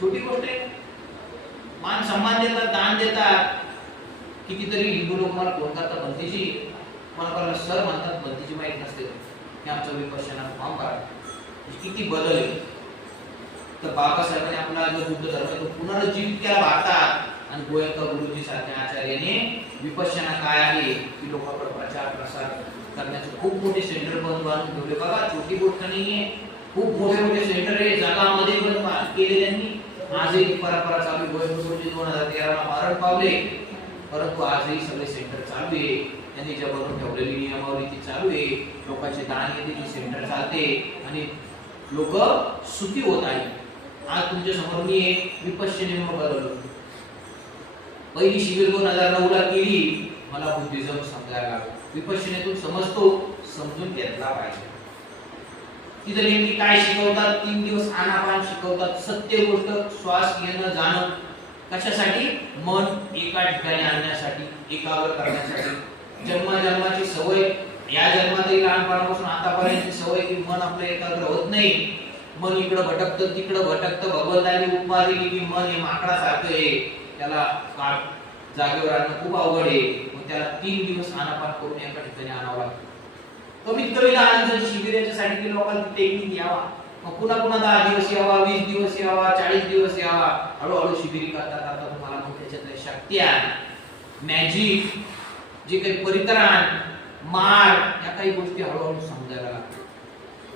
छोटी गोष्ट आहे. मान सन्मान देतात दान देतात. कितीतरी हिंदू लोक मला फोन करतात भंतीची मला कोणाला सर म्हणतात भंतीची माहीत नसते. की आमचं विपक्षांना फॉर्म काढा किती बदल आहे. तर बाबासाहेबांनी आपला जो बुद्ध धर्म आहे तो पुनरुज्जीवित केला भारतात. आणि गोयंका गुरुजी सारख्या आचार्याने विपश्यना काय आहे की लोकांकडे प्रचार प्रसार करण्याचे खूप मोठे सेंटर पण ठेवले. बघा छोटी गोष्ट नाहीये. खूप मोठे मोठे सेंटर आहे जगामध्ये पण केले त्यांनी आजही परंपरा चालू आहे. गुरुजी दोन हजार तेराला मरण पावले. परंतु आजही सगळे सेंटर चालू आहे. त्यांनी ज्या बनवून ठेवलेली नियमावली ती चालू आहे. लोकांचे दान येते ती सेंटर चालते. आणि लोक सुखी होत आहेत. आज तुमच्यासमोर मी एक विपश्यने बदललो. पहिली शिबिर दोन हजार नऊ ला केली. मला बुद्धिझम समजायला लागला. विपश्यनेतून समजतो समजून घेतला पाहिजे. तिथे नेमकी काय शिकवतात? तीन दिवस आनापान शिकवतात. सत्य गोष्ट श्वास घेणं जाणं. कशासाठी? मन एका ठिकाणी आणण्यासाठी एकाग्र करण्यासाठी. जन्माजन्माची सवय. या जन्मातही लहानपणापासून आतापर्यंतची सवय की मन आपलं एकाग्र होत नाही. मन इकडं भटकतं तिकडं भटकतं. भगवंताने उपमा दिली की मन हे माकडासारखं आहे. त्याला जागेवर आणणं खूप अवघड आहे. मग त्याला तीन दिवस आनापान करून एका ठिकाणी आणावं लागतं. कमीत कमी लहान जर शिबिर याच्यासाठी की लोकांना टेक्निक यावा. मग पुन्हा पुन्हा दहा दिवस यावा वीस दिवस यावा चाळीस दिवस यावा. हळूहळू शिबिरी करता करता तुम्हाला मग त्याच्यातल्या शक्त्या मॅजिक जे काही परित्राण मार या काही गोष्टी हळूहळू समजायला लागतात.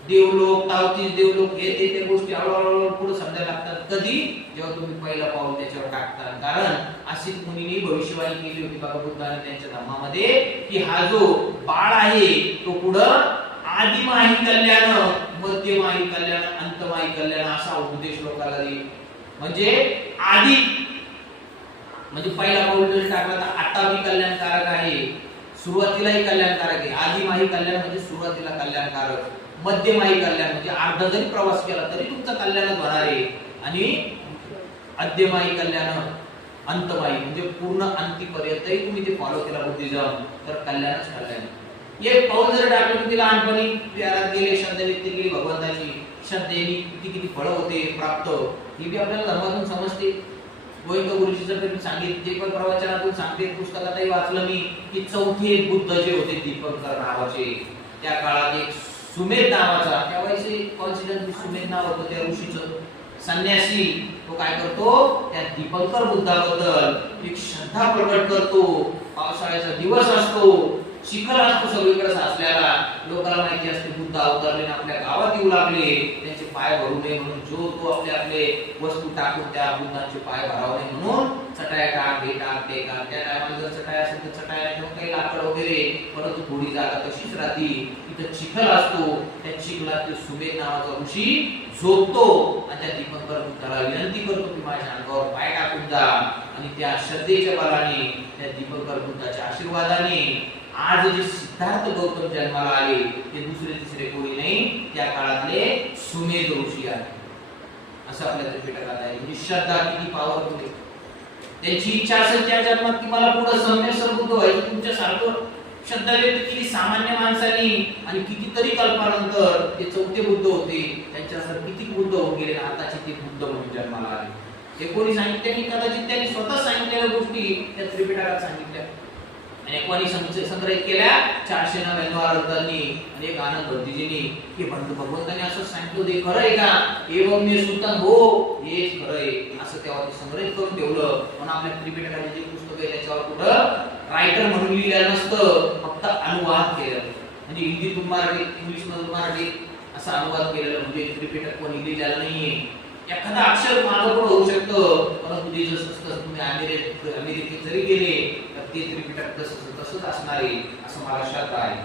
देवलोक तावतीस देवलोक हे ते त्या गोष्टी हळूहळू पुढे समजायला लागतात. कधी? जेव्हा तुम्ही पहिला पाऊल त्याच्यावर टाकता. कारण अशी मुनीने भविष्यवाणी केली होती बाबा बुद्धाने त्यांच्या धर्मामध्ये की हा जो बाळ आहे तो पुढं आदिमाही कल्याण मध्यमाही कल्याण अंतमाही कल्याण असा उपदेश लोकांना देईल. म्हणजे आधी म्हणजे पहिला पाऊल जरी टाकला तर आता मी कल्याणकारक आहे. सुरुवातीलाही कल्याणकारक आहे. आदिमाही कल्याण म्हणजे सुरुवातीला कल्याणकारक. मध्यमाई कल्याण म्हणजे अर्धा जरी प्रवास केला तरी तुमचं कल्याणच होणार आहे. आणि अध्यमाई कल्याण अंतमाई म्हणजे पूर्ण अंतीपर्यंतही तुम्ही ते फॉलो केला बुद्धिझम तर कल्याणच कल्याण. एक पाऊल जर टाकलं तिला लहानपणी प्यारात गेले श्रद्धा व्यक्त गेली भगवंताची श्रद्धेने किती किती फळं होते प्राप्त. ही बी आपल्याला धर्मातून समजते. गोविंद गुरुजीचं जर तुम्ही सांगितले जे पण प्रवचनातून सांगते पुस्तकातही वाचलं मी की चौथे बुद्ध जे होते दीपंकर नावाचे त्या काळात एक सुमेध नावाचा त्यावेळेस कॉन्सिडन्स सुमेध नाव होतं त्या ऋषीचं. संन्यासी तो काय करतो? त्या दीपंकर बुद्धाबद्दल एक श्रद्धा प्रकट करतो. पावसाळ्याचा दिवस असतो. शिखर असतो सगळीकडे साचलेला. लोकांना माहिती असते बुद्ध अवतरले आपल्या गावात येऊ लागले. त्यांचे पाय भरू नये म्हणून जो तो आपले आपले वस्तू टाकून त्या बुद्धांचे पाय भरावे नये म्हणून चटाया हे टाक ते टाक त्या टायमाला जर चटाया असेल तर चटाया ठेवून काही लाकड वगैरे परंतु थोडी जागा तशीच राहते. तिथं चिखल असतो. त्या चिखलात ते सुमेध नावाचा ऋषी झोपतो. आणि त्या दीपंकर बुद्धाला विनंती करतो की माझ्या अंगावर पाय टाकून जा. आणि त्या श्रद्धेच्या बलाने त्या दीपंकर बुद्धाच्या आशीर्वादाने आज जे सिद्धार्थ गौतम जन्माला आले ते दुसरे तिसरे कोणी नाही त्या काळातले सुमेध ऋषी आहे असं आपल्या त्रिपिटकात आहे. म्हणजे श्रद्धा किती पॉवरफुल आहे. त्यांची इच्छा असेल त्या जन्मात की मला पुढे सौम्य बुद्ध व्हायचं तुमच्या सारखं श्रद्धा व्यक्त केली सामान्य माणसाने आणि कितीतरी कल्पानंतर ते चौथे बुद्ध होते. त्यांच्यासह किती बुद्ध होऊन गेले आताचे ते बुद्ध म्हणून जन्माला आले. ते कोणी सांगितले की कदाचित त्यांनी स्वतः सांगितलेल्या गोष्टी त्या त्रिपिटकात सांगितल्या. आणि कोणी संग्रहित केल्या. चारशे नव्याण्णव अर्थांनी आणि एक आनंद भंतीजींनी हे भंत भगवंताने असं सांगतो ते खरं आहे का? एवं मी सुतन हो. हेच खरं आहे. असं तेव्हा ते संग्रहित करून ठेवलं. पण आपल्या त्रिपिटकाचे जे पुस्तक आहे त्याच्यावर कुठं रायटर म्हणून लिहिलेलं नसतं फक्त अनुवाद केलं म्हणजे हिंदीतून मराठी इंग्लिश मधून मराठी असा अनुवाद केलेला म्हणजे त्रिपिटक कोणी लिहिलेलं नाहीये. एखादा अक्षर मागं पण होऊ शकतं. परंतु जे जसं तुम्ही अमेरिकेत अमेरिकेत जरी गेले ते त्रिपिटक तसंच तसंच असणार आहे असं मला श्रद्धा आहे.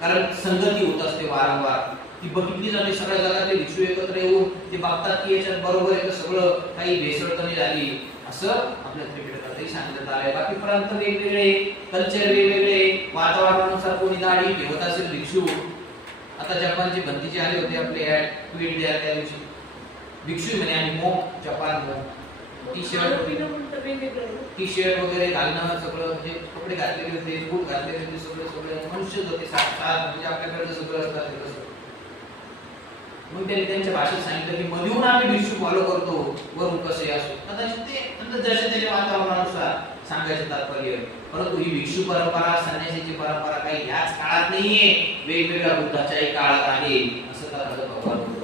कारण संगती होत असते वारंवार. ती बघितली जाते सगळ्या जगातले भिक्षू एकत्र येऊन. ते बघतात की याच्यात बरोबर आहे सगळं काही भेसळ झाली. असं आपल्या त्रिपिटकातही सांगण्यात आहे बाकी प्रांत वेगवेगळे कल्चर वेगवेगळे वातावरणानुसार कोणी दाढी ठेवत असेल भिक्षू. आता जपानची भंतीचे आले होते आपले ऍड ट्विट द्या त्या दिवशी. भिक्षू म्हणे आणि मोप Japan T shirt T shirt वगैरे घालणं सगळं म्हणजे कपडे घातलेले होते बूट घातलेले होते सगळे सगळे. मनुष्यच होते सात म्हणजे आपल्याकडे सगळं असतात मग त्यांनी त्यांच्या भाषेत सांगितलं की मधून आम्ही विश्व फॉलो करतो वरून कसे असो. कदाचित ते नंतर जसे त्याच्या वातावरणानुसार सांगायचं तात्पर्य परंतु ही भिक्षू परंपरा संन्यासीची परंपरा काही ह्याच काळात नाहीये. वेगवेगळ्या बुद्धाच्याही काळात आहे असं तथागत भगवान बुद्ध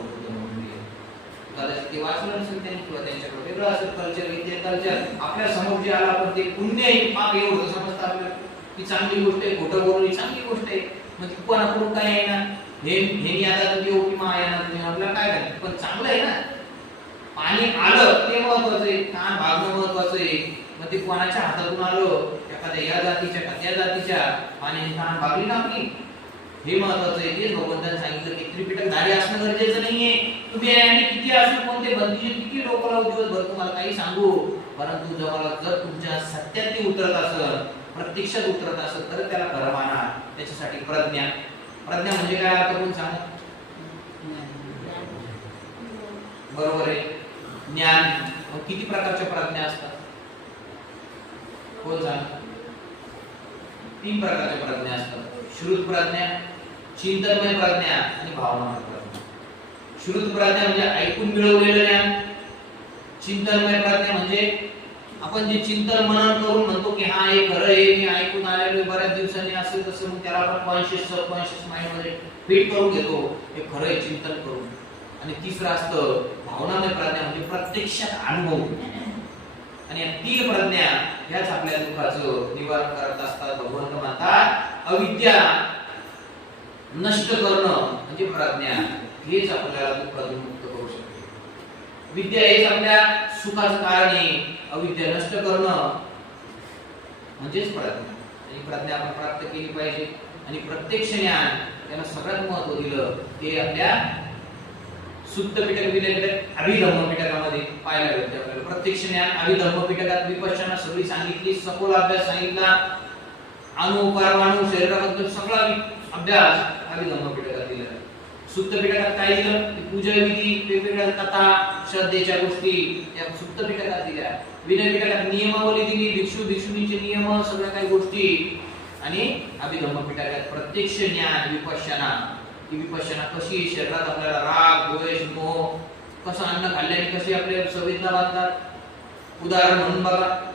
कदाचित ते वाचलं नसेल. किंवा त्यांच्याकडे वेगळं असेल कल्चर इथे कल्चर आपल्यासमोर जे आला पण ते पुण्य माग एवढं समजतं आपल्याला. ती चांगली गोष्ट आहे खोटं बोलणं ही चांगली गोष्ट आहे. मग ती कोणाकडून काय आहे ना हे हे आता तुझी ओटी मा आहे ना तुम्ही आपल्याला काय करायचं पण चांगलं आहे ना. पाणी आलं ते महत्वाचं आहे. कान भागणं महत्वाचं आहे. मग ते कोणाच्या हातातून आलं? एखाद्या या जातीच्या का त्या जातीच्या. पाणी कान भागली ना आपली. हे महत्वाचं आहे की भगवंतांनी सांगितलं की त्रिपिटक धारी असणं गरजेचं नाहीये. तुम्ही आणि किती असू कोणते बंदीचे किती डोकं लावू दिवसभर तुम्हाला काही सांगू. परंतु जमाला जर तुमच्या सत्यात ते उतरत असेल प्रत्यक्षात उतरत असेल तर त्याला खरं त्याच्यासाठी प्रज्ञा. प्रज्ञा म्हणजे काय आता कोण सांग? बरोबर आहे. ज्ञान. मग किती प्रकारच्या प्रज्ञा असतात? कोण सांग? तीन प्रकारच्या प्रज्ञा असतात. श्रुत प्रज्ञा चिंतनमय प्रज्ञा आणि भावनामय प्रज्ञा श्रुत प्रज्ञा म्हणजे ऐकून मिळवलेलं ज्ञान. चिंतनमय प्रज्ञा म्हणजे आपण जे चिंतन मनन करून म्हणतो की हा हे खरं आहे मी ऐकून आलेलो बऱ्याच दिवसांनी असं तसं मग त्याला आपण कॉन्शियस सबकॉन्शियस माइंडमध्ये फिट करून घेतो. हे खरं आहे चिंतन करून. आणि तिसरं असतं भावनामय प्रज्ञा म्हणजे प्रत्यक्षात अनुभव. आणि या तीन प्रज्ञा ह्याच आपल्या दुःखाचं निवारण करत असतात. भगवंत म्हणतात अविद्या नष्ट करणं म्हणजे प्रज्ञा हेच आपल्याला दुःखातून मुक्त करू शकते. विद्या हेच आपल्या सुखाचं कारण आहे. अविद्या नष्ट करणं म्हणजेच प्रज्ञा. आणि प्रज्ञा आपण प्राप्त केली पाहिजे. आणि प्रत्यक्ष ज्ञान त्यांना सगळ्यात महत्त्व दिलं. ते आपल्या सुप्त पिटक विलय अभिधम्म पिटकामध्ये पाहायला भेटते आपल्याला. प्रत्यक्ष ज्ञान अभिधर्म पिटकात विपश्यना सगळी सांगितली सखोल अभ्यास सांगितला. अणु परमाणू शरीराबद्दल सगळा अभ्यास अभिधम्म पिटकात दिलं. सुप्त पिटकात काय दिलं? पूजा विधी वेगवेगळ्या कथा श्रद्धेच्या गोष्टी या सुप्त पिटकात दिल्या. विनय पिटकात नियमावली दिली भिक्षू भिक्षुणीचे नियम सगळ्या काही गोष्टी. आणि अभिधम्म पिटकात प्रत्यक्ष ज्ञान विपश्यना. ही विपश्यना कशी शरीरात आपल्याला राग द्वेष मोह कसं अन्न खाल्ल्याने कशी आपल्या संवेदना बांधतात उदाहरण म्हणून बघा.